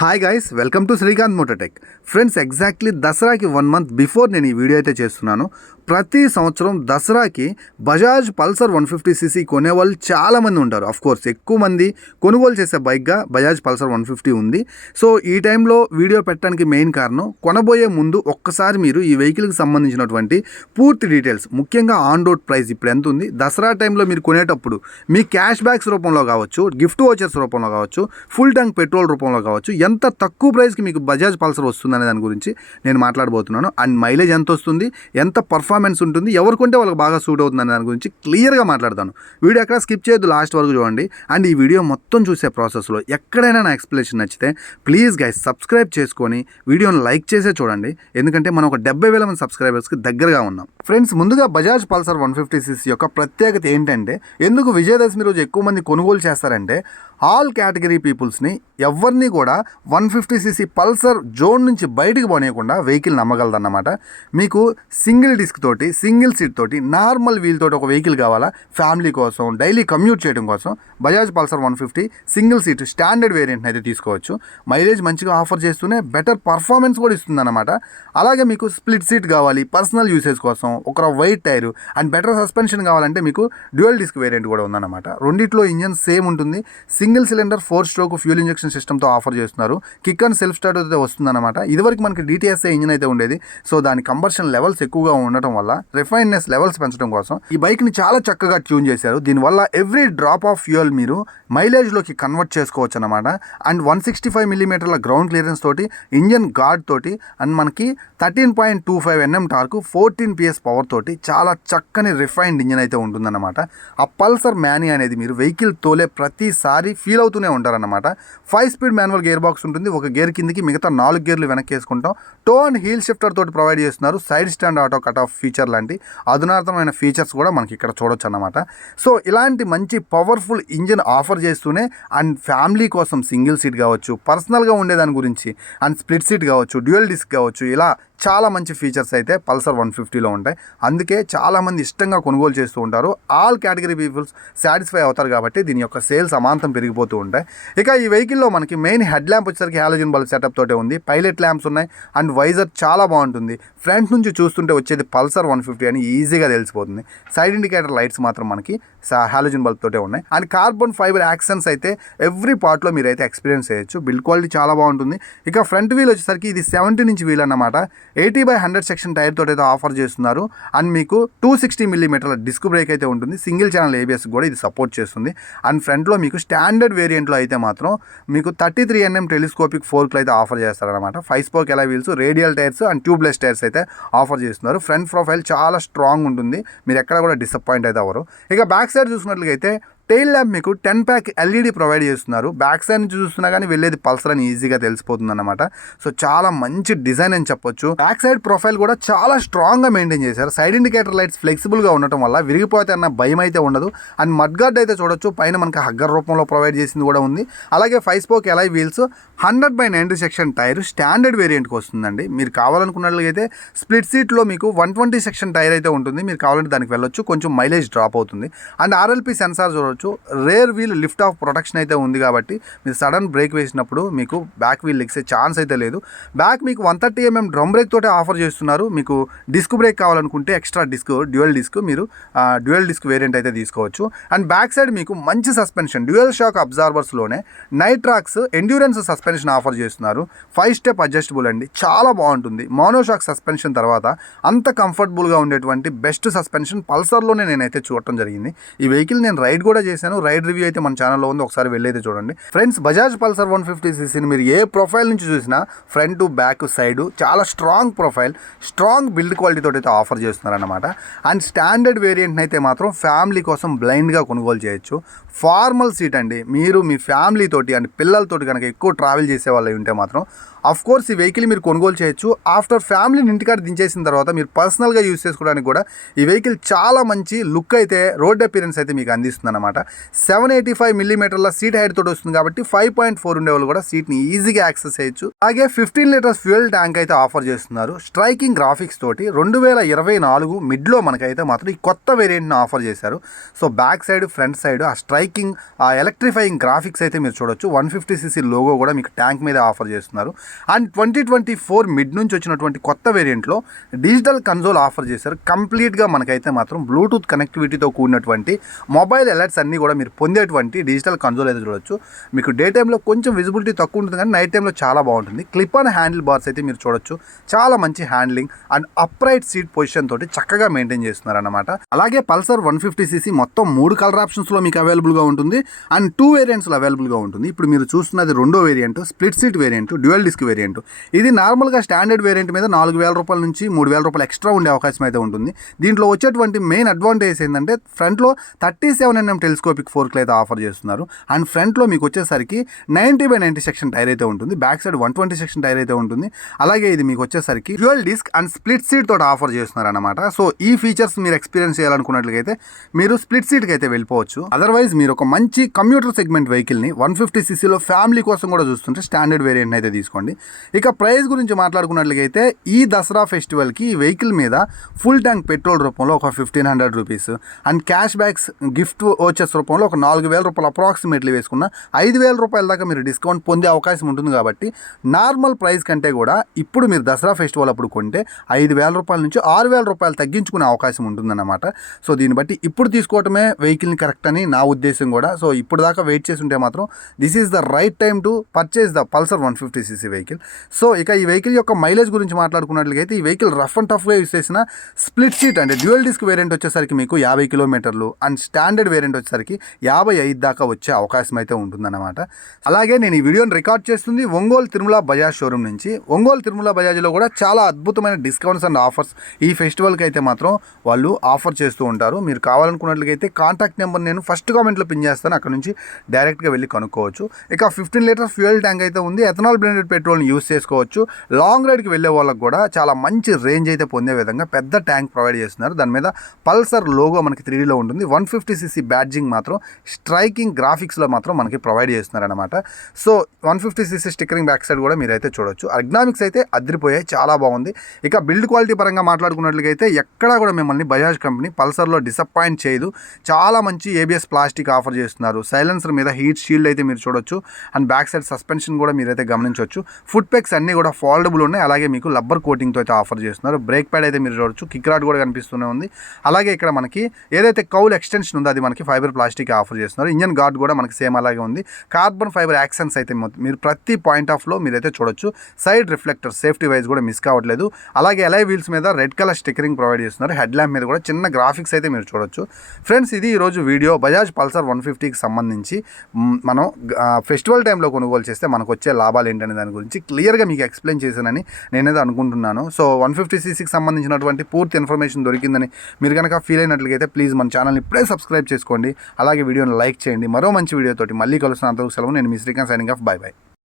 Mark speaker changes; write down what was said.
Speaker 1: Hi guys welcome to Srikanth Mototech friends exactly దసరాకి one month before నేను ఈ video అయితే చేస్తున్నాను ప్రతి సంవత్సరం దసరాకి Bajaj Pulsar one fifty CC కొనేవాళ్ళు చాలామంది ఉంటారు. అఫ్ కోర్స్ ఎక్కువ మంది కొనుగోలు చేసే బైక్గా బజాజ్ పల్సర్ వన్ ఫిఫ్టీ ఉంది. సో ఈ టైంలో వీడియో పెట్టడానికి మెయిన్ కారణం కొనబోయే ముందు ఒక్కసారి మీరు ఈ వెహికల్కి సంబంధించినటువంటి పూర్తి డీటెయిల్స్ ముఖ్యంగా ఆన్ రోడ్ ప్రైస్ ఇప్పుడు ఎంత ఉంది దసరా టైంలో మీరు కొనేటప్పుడు మీ క్యాష్ బ్యాక్స్ రూపంలో కావచ్చు గిఫ్ట్ ఓచర్స్ రూపంలో కావచ్చు ఫుల్ ట్యాంక్ పెట్రోల్ రూపంలో కావచ్చు ఎంత తక్కువ ప్రైస్కి మీకు బజాజ్ పల్సర్ వస్తుందనే దాని గురించి నేను మాట్లాడబోతున్నాను. అండ్ మైలేజ్ ఎంత వస్తుంది? ఎంత పర్ఫార్మెన్స్ ఉంటుంది? ఎవరు కొంటే వాళ్ళకి బాగా సూట్ అవుతుంది అనే దాని గురించి క్లియర్గా మాట్లాడతాను. వీడియో ఎక్కడ స్కిప్ చేయొద్దు లాస్ట్ వరకు చూడండి. అండ్ ఈ వీడియో మొత్తం చూసే ప్రాసెస్లో ఎక్కడైనా నా ఎక్స్ప్లెనేషన్ నచ్చితే ప్లీజ్ గైస్ సబ్స్క్రైబ్ చేసుకొని వీడియోని లైక్ చేసే చూడండి. ఎందుకంటే మనం ఒక డెబ్బై వేల మంది సబ్స్క్రైబర్స్కి దగ్గరగా ఉన్నాం. ఫ్రెండ్స్ ముందుగా Bajaj Pulsar one fifty CC యొక్క ప్రత్యేకత ఏంటంటే ఎందుకు విజయదశమి రోజు ఎక్కువ మంది కొనుగోలు చేస్తారంటే ఆల్ కేటగిరీ పీపుల్స్ని ఎవరిని కూడా one fifty CC Pulsar zone నుంచి బయటకు పోనీయకుండా వెహికల్ నమ్మగలదన్నమాట. మీకు సింగిల్ డిస్క్ తోటి సింగిల్ సీట్ తోటి నార్మల్ వీల్ తోటి ఒక వెహికల్ కావాలా? ఫ్యామిలీ కోసం డైలీ కమ్యూట్ చేయడం కోసం Bajaj Pulsar one fifty single seat standard వేరియంట్ని అయితే తీసుకోవచ్చు. మైలేజ్ మంచిగా ఆఫర్ చేస్తూనే బెటర్ పర్ఫార్మెన్స్ కూడా ఇస్తుందన్నమాట. అలాగే మీకు స్ప్లిట్ సీట్ కావాలి పర్సనల్ యూసేజ్ కోసం ఒక wide tyre and better suspension కావాలంటే మీకు డ్యూయల్ డిస్క్ వేరియంట్ కూడా ఉందన్నమాట. రెండిట్లో ఇంజన్ సేమ్ ఉంటుంది. Single cylinder four stroke fuel injection సిస్టమ్తో ఆఫర్ చేస్తున్నారు. కిక్ అండ్ సెల్ఫ్ స్టార్ట్ అయితే వస్తుందన్నమాట. ఇదివరకు మనకి డిటీఎస్ఏ ఇంజిన్ అయితే ఉండేది. సో దాని కంబర్షన్ లెవెల్స్ ఎక్కువగా ఉండటం వల్ల రిఫైన్నెస్ లెవెల్స్ పెంచడం కోసం ఈ బైక్ని చాలా చక్కగా ట్యూన్ చేశారు. దీనివల్ల ఎవ్రీ డ్రాప్ ఆఫ్ ఫ్యూయల్ మీరు మైలేజ్లోకి కన్వర్ట్ చేసుకోవచ్చు అనమాట అండ్ వన్ సిక్స్టీ ఫైవ్ మిల్లీమీటర్ల గ్రౌండ్ క్లియరెన్స్ తోటి ఇంజన్ గార్డ్ తోటి అండ్ మనకి thirteen point two five NM torque fourteen PS power తోటి చాలా చక్కని రిఫైన్డ్ ఇంజన్ అయితే ఉంటుందన్నమాట. ఆ పల్సర్ మ్యానీ అనేది మీరు వెహికల్ తోలే ప్రతిసారి ఫీల్ అవుతూనే ఉంటారన్నమాట. Five speed manual gear box ఉంటుంది. ఒక గేర్ కిందికి మిగతా నాలుగు గేర్లు వెనక్కి వేసుకుంటాం టో అండ్ హీల్ షిఫ్టర్ తోటి ప్రొవైడ్ చేస్తున్నారు. Side stand auto cut off feature లాంటి అధునాతనమైన ఫీచర్స్ కూడా మనకి ఇక్కడ చూడొచ్చు అన్నమాట సో ఇలాంటి మంచి పవర్ఫుల్ ఇంజిన్ ఆఫర్ చేస్తూనే అండ్ ఫ్యామిలీ కోసం సింగిల్ సీట్ కావచ్చు పర్సనల్గా ఉండేదాని గురించి అండ్ స్ప్లిట్ సీట్ కావచ్చు డ్యూయల్ డిస్క్ కావచ్చు ఇలా చాలా మంచి ఫీచర్స్ అయితే పల్సర్ వన్ ఫిఫ్టీలో ఉంటాయి. అందుకే చాలామంది ఇష్టంగా కొనుగోలు చేస్తూ ఉంటారు. ఆల్ కేటగిరీ పీపుల్స్ సాటిస్ఫై అవుతారు కాబట్టి దీని యొక్క సేల్స్ అమాంతం పెరిగిపోతూ ఉంటాయి. ఇక ఈ వెహికల్లో మనకి మెయిన్ హెడ్ ల్యాంప్ వచ్చేసరికి హాలోజన్ బల్బ్ సెటప్ తోటే ఉంది. పైలట్ ల్యాంప్స్ ఉన్నాయి. అండ్ వైజర్ చాలా బాగుంటుంది. ఫ్రంట్ నుంచి చూస్తుంటే వచ్చేది పల్సర్ వన్ ఫిఫ్టీ అని ఈజీగా తెలిసిపోతుంది. సైడ్ ఇండికేటర్ లైట్స్ మాత్రం మనకి హాలోజన్ బల్బ్ తోటే ఉన్నాయి. అండ్ కార్బన్ ఫైబర్ యాక్సన్స్ అయితే ఎవ్రీ పార్ట్లో మీరు అయితే ఎక్స్పీరియన్స్ చేయొచ్చు. బిల్డ్ క్వాలిటీ చాలా బాగుంటుంది. ఇక ఫ్రంట్ వీల్ వచ్చేసరికి ఇది సెవెంటీ నుంచి వీల్ అన్నమాట. Eighty by hundred section tyre తోటి అయితే ఆఫర్ చేస్తున్నారు. అండ్ మీకు టూ సిక్స్టీ మిల్లీమీటర్ల డిస్క్ బ్రేక్ అయితే ఉంటుంది. సింగిల్ ఛానల్ ఏబిఎస్ కూడా ఇది సపోర్ట్ చేస్తుంది. అండ్ ఫ్రంట్లో మీకు స్టాండర్డ్ వేరియంట్లో అయితే మాత్రం మీకు థర్టీ త్రీ ఎన్ఎం టెలిస్కోపిక్ ఫోర్క్లు అయితే ఆఫర్ చేస్తారనమాట ఫైవ్ స్పోక్ ఎలా wheels? Radial tyres and tubeless tyres అయితే ఆఫర్ చేస్తున్నారు. ఫ్రంట్ ప్రొఫైల్ చాలా స్ట్రాంగ్ ఉంటుంది. మీరు ఎక్కడ కూడా డిసప్పాయింట్ అయితే అవ్వరు. ఇక బ్యాక్ సైడ్ చూసినట్లయితే టెయిల్ ల్యాంప్ మీకు టెన్ ప్యాక్ ఎల్ఈడి ప్రొవైడ్ చేస్తున్నారు. బ్యాక్ సైడ్ నుంచి చూస్తున్నా కానీ వెళ్ళేది పల్సర్ అని ఈజీగా తెలిసిపోతుంది అనమాట సో చాలా మంచి డిజైన్ అని చెప్పొచ్చు. బ్యాక్ సైడ్ ప్రొఫైల్ కూడా చాలా స్ట్రాంగ్గా మెయింటైన్ చేశారు. సైడ్ ఇండికేటర్ లైట్స్ ఫ్లెక్సిబుల్గా ఉండటం వల్ల విరిగిపోతే అన్న భయం అయితే ఉండదు. అండ్ మడ్ గార్డ్ అయితే చూడొచ్చు. పైన మనకి హగ్గర్ రూపంలో ప్రొవైడ్ చేసింది కూడా ఉంది. అలాగే five spoke alloy wheels hundred by ninety section tyre standard వేరియంట్కి వస్తుందండి. మీరు కావాలనుకున్నట్లయితే స్ప్లిట్ సీట్లో మీకు వన్ ట్వంటీ సెక్షన్ టైర్ అయితే ఉంటుంది. మీరు కావాలంటే దానికి వెళ్ళొచ్చు. కొంచెం మైలేజ్ డ్రాప్ అవుతుంది. అండ్ ఆర్ఎల్పి సెన్సార్ చూడొచ్చు. Rear wheel lift off protection అయితే ఉంది కాబట్టి మీరు సడన్ బ్రేక్ వేసినప్పుడు మీకు బ్యాక్ వీల్ లెగ్సే ఛాన్స్ అయితే లేదు. బ్యాక్ మీకు one thirty MM drum brake తోటే ఆఫర్ చేస్తున్నారు. మీకు డిస్క్ బ్రేక్ కావాలనుకుంటే ఎక్స్ట్రా డిస్క్ డ్యూయల్ డిస్క్ మీరు డ్యూయల్ డిస్క్ వేరియంట్ అయితే తీసుకోవచ్చు. అండ్ బ్యాక్ సైడ్ మీకు మంచి సస్పెన్షన్ డ్యూయల్ షాక్ అబ్జార్బర్స్లోనే నైట్రాక్స్ ఎండ్యూరెన్స్ సస్పెన్షన్ ఆఫర్ చేస్తున్నారు. ఫైవ్ స్టెప్ అడ్జస్టబుల్ అండి. చాలా బాగుంటుంది. మోనోషాక్ సస్పెన్షన్ తర్వాత అంత కంఫర్టబుల్గా ఉండేటువంటి బెస్ట్ సస్పెన్షన్ పల్సర్లోనే నేనైతే చూడటం జరిగింది. ఈ వెహికల్ నేను రైడ్ కూడా చేశాను. రైడ్ రివ్యూ అయితే మన ఛానల్లో ఉంది. ఒకసారి వెళ్ళైతే చూడండి. Friends Bajaj Pulsar one fifty సీసీని మీరు ఏ ప్రొఫైల్ నుంచి చూసినా ఫ్రంట్ బ్యాక్ సైడ్ చాలా strong profile strong build quality తోటి అయితే ఆఫర్ చేస్తున్నారన్నమాట. అండ్ స్టాండర్డ్ వేరియంట్ని అయితే మాత్రం ఫ్యామిలీ కోసం బ్లైండ్గా కొనుగోలు చేయొచ్చు. ఫార్మల్ సీట్ అండి. మీరు మీ ఫ్యామిలీ తోటి అండ్ పిల్లలతోటి కనుక ఎక్కువ ట్రావెల్ చేసే వాళ్ళు ఉంటే మాత్రం అఫ్ కోర్స్ ఈ వెహికల్ మీరు కొనుగోలు చేయొచ్చు. ఆఫ్టర్ ఫ్యామిలీని ఇంటికాడ దించేసిన తర్వాత మీరు పర్సనల్గా యూస్ చేసుకోవడానికి కూడా ఈ వెహికల్ చాలా మంచి లుక్ అయితే రోడ్ అపీరెన్స్ అయితే మీకు అందిస్తుంది అనమాట సెవెన్ ఎయిటీ ఫైవ్ మిల్లీమీటర్ల సీట్ హైట్ తోటి వస్తుంది కాబట్టి ఫైవ్ పాయింట్ ఫోర్ ఉండే వాళ్ళు కూడా సీట్ని ఈజీగా యాక్సెస్ చేయొచ్చు. అలాగే ఫిఫ్టీన్ లీటర్స్ ఫ్యూయల్ ట్యాంక్ అయితే ఆఫర్ చేస్తున్నారు. స్ట్రైకింగ్ గ్రాఫిక్స్ తోటి రెండు వేల ఇరవై నాలుగు మిడ్లో మనకైతే మాత్రం ఈ కొత్త వేరియంట్ని ఆఫర్ చేశారు. So back side front side ఆ స్ట్రైకింగ్ ఆ ఎలక్ట్రిఫైయింగ్ గ్రాఫిక్స్ అయితే మీరు చూడొచ్చు. వన్ ఫిఫ్టీ సీసీ లోగో కూడా మీకు ట్యాంక్ మీద ఆఫర్ చేస్తున్నారు. And twenty twenty four mid నుంచి వచ్చినటువంటి కొత్త వేరియంట్లో డిజిటల్ కన్సోల్ ఆఫర్ చేశారు. కంప్లీట్గా మనకైతే మాత్రం బ్లూటూత్ కనెక్టివిటీతో కూడినటువంటి మొబైల్ అలర్ట్స్ అన్నీ కూడా మీరు పొందేటువంటి డిజిటల్ కన్సోల్ అయితే చూడొచ్చు. మీకు డే టైంలో కొంచెం విజిబిలిటీ తక్కువ ఉంటుంది కానీ నైట్ టైంలో చాలా బాగుంటుంది. క్లిప్ ఆన్ హ్యాండిల్ బార్స్ అయితే మీరు చూడొచ్చు. చాలా మంచి handling and upright seat position తోటి చక్కగా మెయింటైన్ చేస్తున్నారు అనమాట అలాగే పల్సర్ వన్ ఫిఫ్టీ సీసీ మొత్తం మూడు కలర్ ఆప్షన్స్లో మీకు అవైలబుల్గా ఉంటుంది. అండ్ టూ వేరియంట్స్లో అవైలబుల్గా ఉంటుంది. ఇప్పుడు మీరు చూస్తున్నది రెండో variant split seat variant dual disc variant ఇది నార్మల్గా స్టాండర్డ్ వేరియంట్ మీద నాలుగు వేల రూపాయల నుంచి మూడు వేల రూపాయలు ఎక్స్ట్రా ఉండే అవకాశం అయితే ఉంటుంది. దీంట్లో వచ్చేటువంటి మెయిన్ అడ్వాంటేజ్ ఏంటంటే ఫ్రంట్లో థర్టీ సెవెన్ ఎన్ఎం టెలిస్కోపిక్ ఫోర్క్లు అయితే ఆఫర్ చేస్తున్నారు. అండ్ ఫ్రంట్లో మీకు వచ్చేసరికి ninety by ninety section tyre అయితే ఉంటుంది. Back side one twenty section tyre అయితే ఉంటుంది. అలాగే ఇది మీకు వచ్చేసరికి dual disc and split seat తోటి ఆఫర్ చేస్తున్నారు అనమాట సో ఈ ఫీచర్స్ మీరు ఎక్స్పీరియన్స్ చేయాలనుకున్నట్లయితే మీరు స్ప్లిట్ సీట్కి అయితే వెళ్ళిపోవచ్చు. అదర్వైజ్ మీరు ఒక మంచి కమ్యూటర్ సెగ్మెంట్ వెహికల్ని వన్ ఫిఫ్టీ సీసీలో ఫ్యామిలీ కోసం కూడా చూస్తుంటే స్టాండర్డ్ వేరియంట్ అయితే తీసుకోండి. ఇక ప్రైస్ గురించి మాట్లాడుకున్నట్లయితే ఈ దసరా ఫెస్టివల్కి ఈ వెహికల్ మీద ఫుల్ ట్యాంక్ పెట్రోల్ రూపంలో ఒక fifteen hundred rupees. And cash backs gift వచ్చేస్ రూపంలో ఒక నాలుగు వేల రూపాయలు అప్రాక్సిమేట్లీ వేసుకున్న ఐదు వేల రూపాయల దాకా మీరు డిస్కౌంట్ పొందే అవకాశం ఉంటుంది కాబట్టి నార్మల్ ప్రైస్ కంటే కూడా ఇప్పుడు మీరు దసరా ఫెస్టివల్ అప్పుడు కొంటే ఐదు వేల రూపాయల నుంచి ఆరు వేల రూపాయలు తగ్గించుకునే అవకాశం ఉంటుందన్నమాట. సో దీన్ని బట్టి ఇప్పుడు తీసుకోవటమే వెహికల్ని కరెక్ట్ అని నా ఉద్దేశం కూడా. సో ఇప్పుడు దాకా వెయిట్ చేసి ఉంటే మాత్రం this is the right time to purchase the Pulsar one fifty CC vehicle. So ఇక ఈ వెహికల్ యొక్క మైలేజ్ గురించి మాట్లాడుకున్నట్లయితే ఈ వెహికల్ రఫ్ అండ్ టఫ్గా యూస్ చేసిన స్ప్లిట్ షీట్ అంటే డ్యూయల్ డిస్క్ వేరియంట్ వచ్చేసరికి మీకు యాభై కిలోమీటర్లు అండ్ స్టాండర్డ్ వేరియంట్ వచ్చేసరికి యాభై ఐదు దాకా వచ్చే అవకాశం అయితే ఉంటుందన్నమాట. అలాగే నేను ఈ వీడియోని రికార్డ్ చేస్తుంది ఒంగోలు తిరుమల బజాజ్ షోరూమ్ నుంచి. ఒంగోలు తిరుమల బజాజ్లో కూడా చాలా అద్భుతమైన డిస్కౌంట్స్ అండ్ ఆఫర్స్ ఈ ఫెస్టివల్కి అయితే మాత్రం వాళ్ళు ఆఫర్ చేస్తూ ఉంటారు. మీరు కావాలనుకున్నట్లయితే కాంటాక్ట్ నెంబర్ నేను ఫస్ట్ కామెంట్లో పిన్ చేస్తాను. అక్కడ నుంచి డైరెక్ట్గా వెళ్ళి కనుక్కోవచ్చు. ఇక ఫిఫ్టీన్ లీటర్ ఫ్యూయల్ ట్యాంక్ అయితే ఉంది. ఎథనాల్ బ్లెండెడ్ పెట్రోల్ని యూస్ చేసుకోవచ్చు. లాంగ్ రైడ్కి వెళ్ళే వాళ్ళకి కూడా చాలా మంచి రేంజ్ అయితే పొందే విధంగా పెద్ద ట్యాంక్ ప్రొవైడ్ చేస్తున్నారు. దాని మీద పల్సర్ లోగో మనకి త్రీడీలో ఉంటుంది. వన్ ఫిఫ్టీ సీసీ ఇమేజింగ్ మాత్రం స్ట్రైకింగ్ గ్రాఫిక్స్లో మాత్రం మనకి ప్రొవైడ్ చేస్తున్నారనమాట so one fifty CC stickering back side కూడా మీరైతే చూడొచ్చు. అగ్నామిక్స్ అయితే అదిరిపోయాయి చాలా బాగుంది. ఇక బిల్డ్ క్వాలిటీ పరంగా మాట్లాడుకున్నట్లయితే ఎక్కడా కూడా మిమ్మల్ని బజాజ్ కంపెనీ పల్సర్లో డిసప్పాయింట్ చేయదు. చాలా మంచి ఏబిఎస్ ప్లాస్టిక్ ఆఫర్ చేస్తున్నారు. సైలెన్సర్ మీద హీట్ షీల్డ్ అయితే మీరు చూడొచ్చు. అండ్ బ్యాక్ సైడ్ సస్పెన్షన్ కూడా మీరైతే గమనించవచ్చు ఫుట్ పెక్స్ అన్నీ కూడా ఫోల్డబుల్ ఉన్నాయి. అలాగే మీకు లబ్బర్ కోటింగ్తో అయితే ఆఫర్ చేస్తున్నారు. బ్రేక్ ప్యాడ్ అయితే మీరు చూడొచ్చు. కిక్ రాడ్ కూడా కనిపిస్తూనే ఉంది. అలాగే ఇక్కడ మనకి ఏదైతే కౌల్ ఎక్స్టెన్షన్ ఉందో అది మనకి ఫైబర్ ప్లాస్టిక్ ఆఫర్ చేస్తున్నారు. ఇంజన్ గార్డ్ కూడా మనకి సేమ్ అలాగే ఉంది. కార్బన్ ఫైబర్ యాక్సెన్స్ అయితే మీరు ప్రతి పాయింట్ ఆఫ్లో మీరైతే చూడొచ్చు. సైడ్ రిఫ్లెక్టర్ సేఫ్టీ వైజ్ కూడా మిస్ కావట్లేదు. అలాగే ఎలై వీల్స్ మీద రెడ్ కలర్ స్టిక్కరింగ్ ప్రొవైడ్ చేస్తున్నారు. హెడ్ ల్యాంప్ మీద కూడా చిన్న గ్రాఫిక్స్ అయితే మీరు చూడొచ్చు. ఫ్రెండ్స్ ఇది ఈరోజు వీడియో. బజాజ్ పల్సర్ వన్ ఫిఫ్టీకి సంబంధించి మనం ఫెస్టివల్ టైంలో కొనుగోలు చేస్తే మనకు వచ్చే లాభాలు ఏంటనే దాని గురించి క్లియర్గా మీకు ఎక్స్ప్లెయిన్ చేశానని నేనైతే అనుకుంటున్నాను. సో వన్ ఫిఫ్టీ సీసీకి సంబంధించినటువంటి పూర్తి ఇన్ఫర్మేషన్ దొరికిందని మీరు కనుక ఫీల్ అయినట్లయితే ప్లీజ్ మన ఛానల్ని ఇప్పుడే సబ్స్క్రైబ్ చేసుకోండి. అలాగే వీడియోని లైక్ చేయండి. మరో మంచి వీడియోతోటి మళ్ళీ కలుస్తున్న అంతవరకు సెలవు. నేను మీ Srikanth signing off bye bye